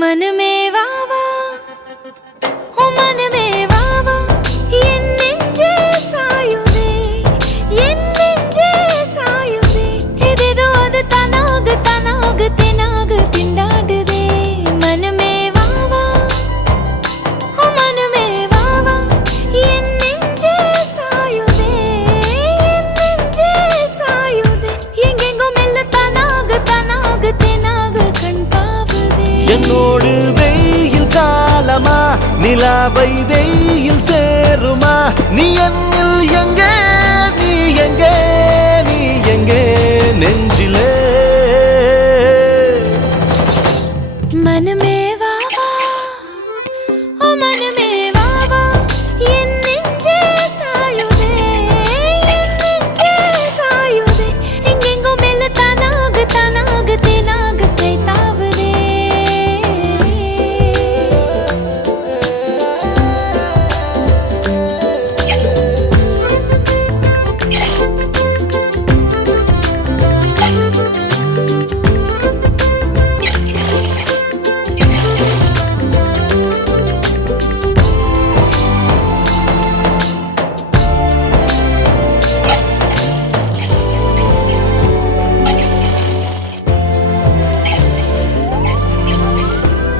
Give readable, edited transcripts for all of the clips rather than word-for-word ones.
मन में वावा ओ मन में वावा एन्नेंजे सायुदे इदेदो अदु तनाग तनाग तेनाग तिंडाडुदे मन में वावा ओ मन में वावा एन्नेंजे सायुदे एंगेंगो मेल्ल तनाग तनाग तेनाग कण्पावुदे என்னோடு வெயில் காலமா நிலாவை வெயில் சேருமா நீ என்னில் எங்கே நீ எங்கே நீ எங்கே நெஞ்சிலே मन में वावा ओ मन में वावा एन्नेंजे सायुदे एंगेंगो मेल्ल तनाग तनाग तेनाग तैतावुदे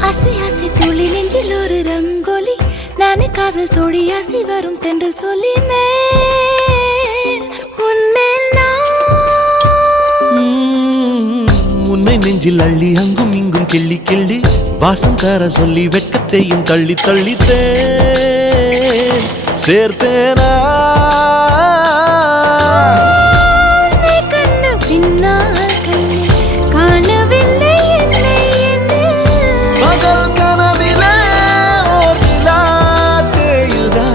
आसे आसे तुली नेंजिल ओरु रंगोली नाने कादल तोड़ी आसी वरुम तेंडल सोली मेल उन्मेल உன்னை நெஞ்சில் அள்ளி அங்கும் இங்கும் கிள்ளி கிள்ளி வாசம் தர சொல்லி வெட்கத்தையும் தள்ளி தள்ளித்தேன் சேர்த்தேனா கண்ணு பின்னால் கண்ணு காணவில்லை என்னை என்ன பகல் கனவிலே ஓர் நிலா தேயுதா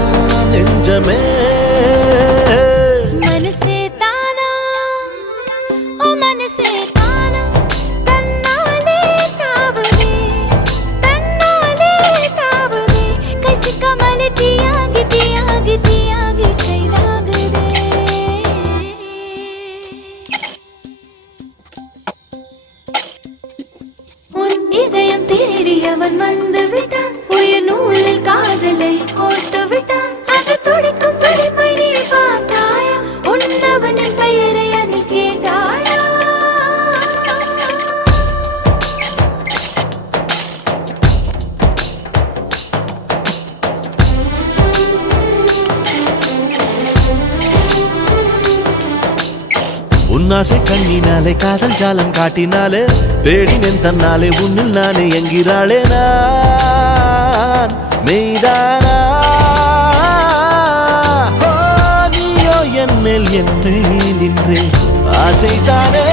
நெஞ்சமே मनसे ताना ओ मनसे ताना तन्नाले तावुदे कैसे कमल तियागी तियागी तियागी कैलागदे உன் இதயம் தேடியவன் வந்து விட்டான் உயிர் நூலில் காதலை கோர்த்து விட்டான் அது துடிக்கும் துடிப்பை நீ பார்த்தாயா உன்னவனின் பெயரை அதில் கேட்டாயா உன்னாசை கண்ணினாலே காதல் ஜாலம் காட்டினாலே தேடினேன் தன்னாலே உன்னில் நானே என்கிறாளே நான் மெய்தானா ஓ, நீயோ என் மேல் நின்றே ஆசைதானே